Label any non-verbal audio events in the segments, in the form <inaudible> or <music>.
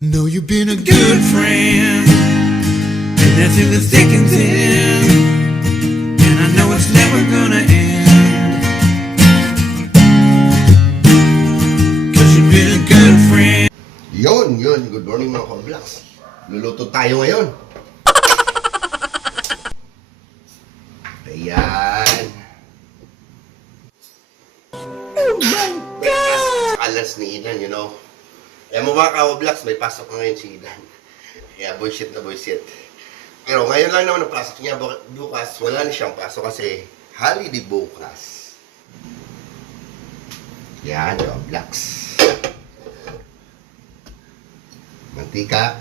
Know you've been a good friend, and that's through the thick and thin. And I know it's never gonna end. Cause you've been a good friend. Yun, yun. Good morning mga kablaks. Luluto tayo ngayon. Ayan. Oh my God! Alas ni Idan, you know. Kaya mo mga kablaks, may pasok na ngayon si Idan. Kaya bullshit na bullshit. Pero ngayon lang naman ang pasok niya. Bu- Bukas, wala na siyang pasok kasi holiday bukas. Yan, kablaks. <laughs> mantika.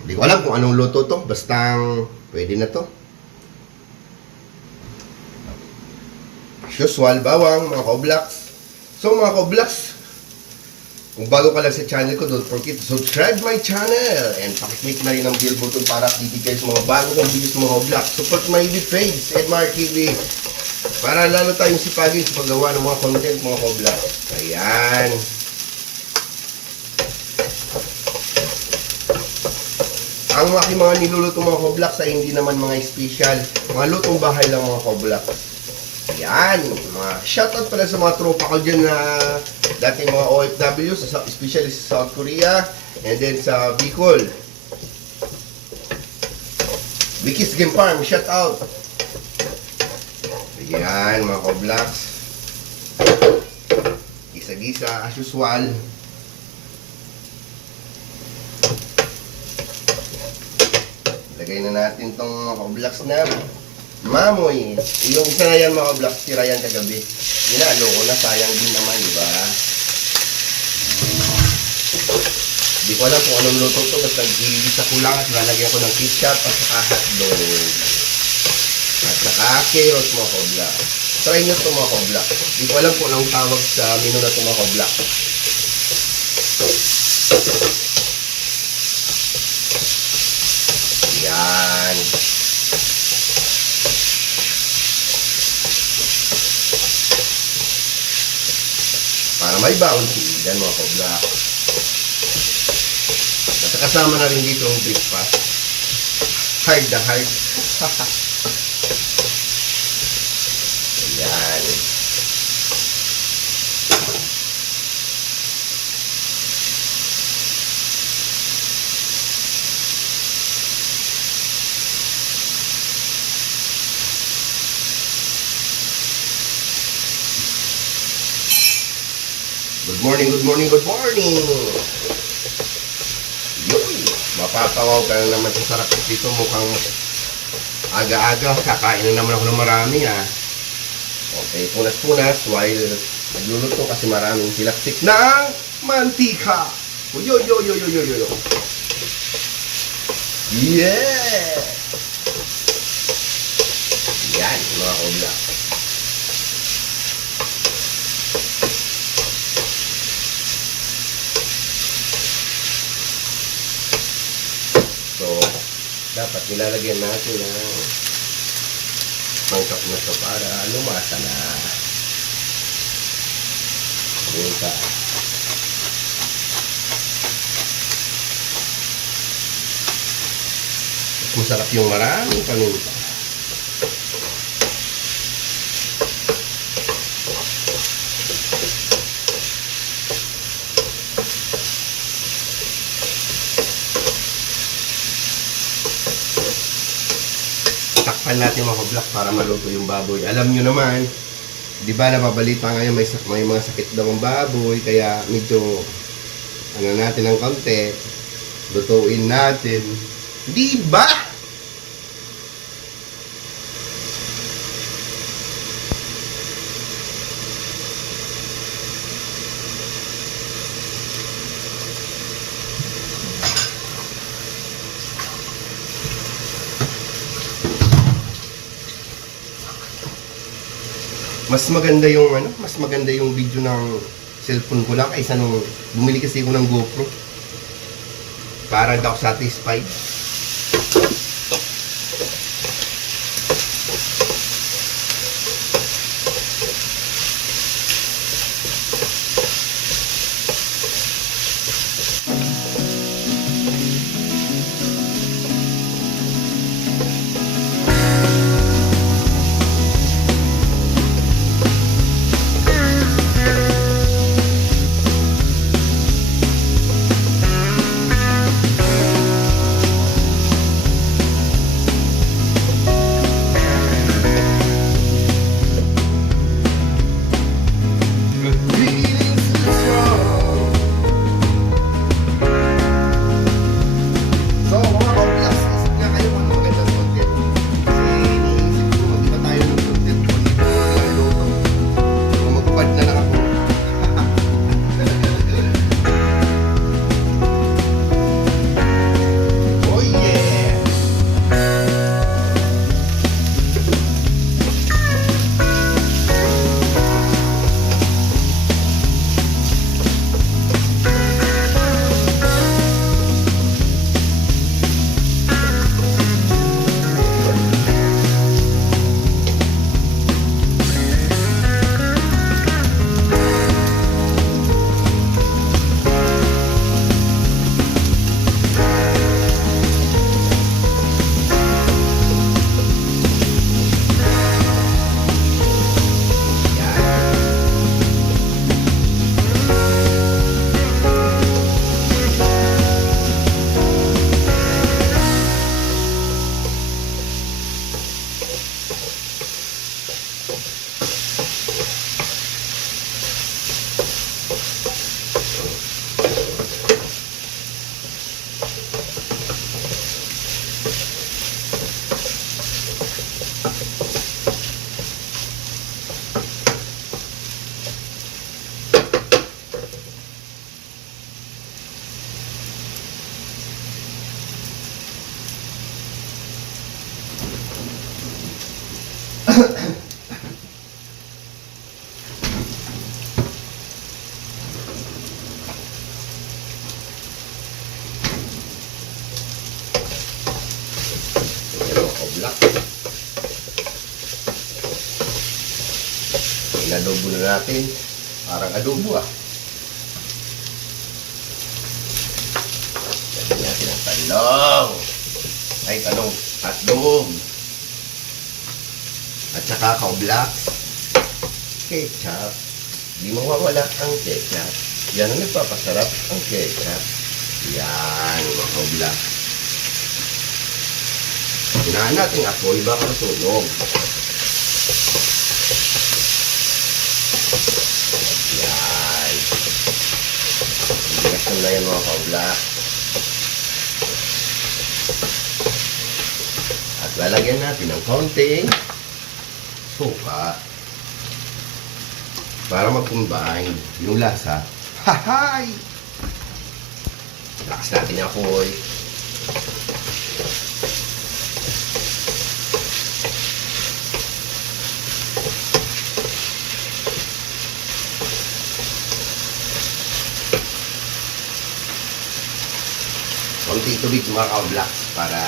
Hindi ko alam kung anong luto to, basta pwede na to. Usual, bawang, mga koblaks. So mga koblaks, kung bago ka lang sa channel ko, don't forget to subscribe my channel and pakiclick na rin ang bell button para updated kayo sa mga bago kong videos mga koblaks. Support my YouTube page, Edmar TV. Para lalo tayong sipagin sa paggawa ng mga content mga koblaks. Ayan. Ang aking mga niluluto mga koblaks ay hindi naman mga special. Mga lutong bahay lang mga koblaks. Yan, mga shoutout pala sa mga tropa ko dyan na dating mga OFW, sa, especially sa South Korea, and then sa Bicol. Vicky's Game Farm, shoutout. Yan, mga koblaks. Gisa-gisa, as usual. Lagay na natin tong mga koblaks na mamoy. Yung isa na yan mga koblaks, tira yan kagabi. Ginalo ko na, sayang din naman, di ba? Di ko alam kung anong luto to, basta gigisa ko lang at lalagyan ko ng ketchup at saka hotdog. At saka carrot mga koblak. Try nyo ito mga koblak. Di ko alam kung anong tawag sa menu na ito mga. Yan. Para may baon si Idan mga koblak. At kasama na rin dito ang breakfast. Hard na hard. Ayan. Good morning, good morning, good morning! Yun, mapapawaw ka na naman sa sarap dito. Mukhang aga-aga, kakain na naman ako ng marami ah. Okay, punas-punas while nagluluto kasi maraming silaksik ng mantika. Yo, yo, yo, yo, yo, yo, yo. Yeah! Yan, mga kabla. So, dapat nilalagyan natin ng mangkap na to para lumasa na. Punta. Mas masarap yung maraming paminta. Natin mga kablak para maluto yung baboy. Alam nyo naman, di ba nababalita ngayon may, may mga sakit daw ang baboy, kaya medyo ano natin ng konti, lutuin natin. Di ba? Mas maganda yung ano, mas maganda yung video ng cellphone ko lang kaysa nung bumili kasi ako ng GoPro. Para daw satisfied. black. Inadobo na natin. Parang adobo ah. Lagyan natin ang talong. Ay, talong. Adob. At saka kao. Ketchup. Di mawawala ang ketchup. Yan ang nagpapasarap ang ketchup. Yan, mga black. Hinaan natin apoy baka masunog. Yan. Bigas na yan mga kaublak. At lalagyan natin ng konting suka para mag-combine yung lasa. <laughs> Hahay! Lakas natin yung apoy. Konti tubig mga ka-blocks para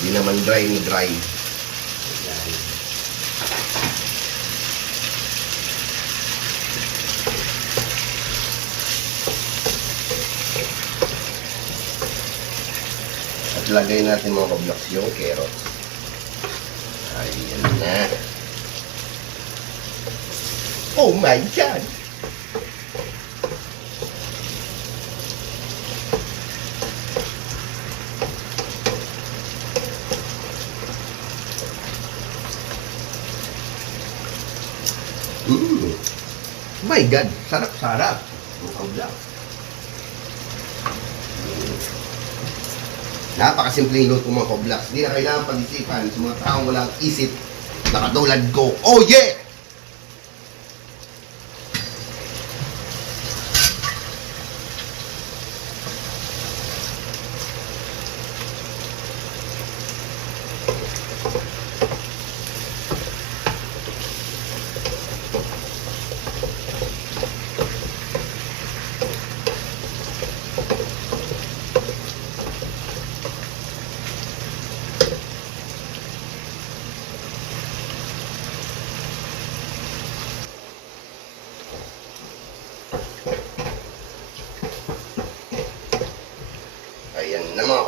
di naman dry ni dry. Ayan. At lagay natin mga ka-blocks yung carrots. Ayan na. Oh my God! Mm. My God, sarap-sarap. Kaulak. Mm. Napakasimpleng luto mga koblaks. Hindi na kailangan pag-isipan sa mga taong walang isip na katulad ko. Oh yeah!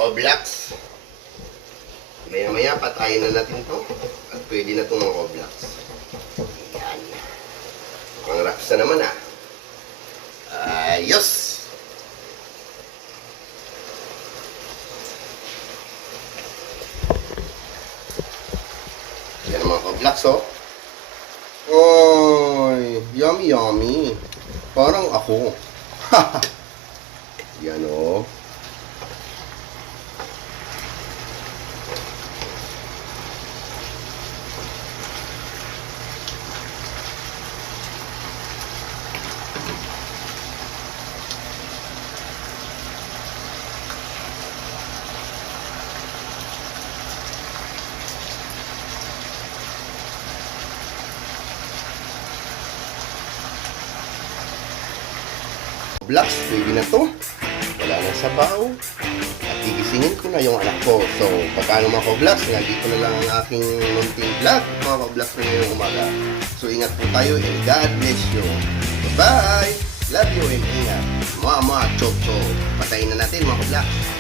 Koblaks. Maya maya patayin na natin to at pwede na itong mga koblaks. Ayan. Ang wraps na naman ah. Ayos! Ayan mga koblaks oh. Oy, yummy yummy. Parang ako. Yan <laughs> oh. Blacks, pwede na to. Wala nang sabaw. At gigisingin ko na yung anak ko. So, paano mga ko-blacks? Nandito na lang ang aking munting vlog. Mga ko-blacks na ngayong umaga. So, ingat po tayo and God bless you. Bye! Love you and ingat. Mama, chok chok. Patayin na natin mga ko-blacks.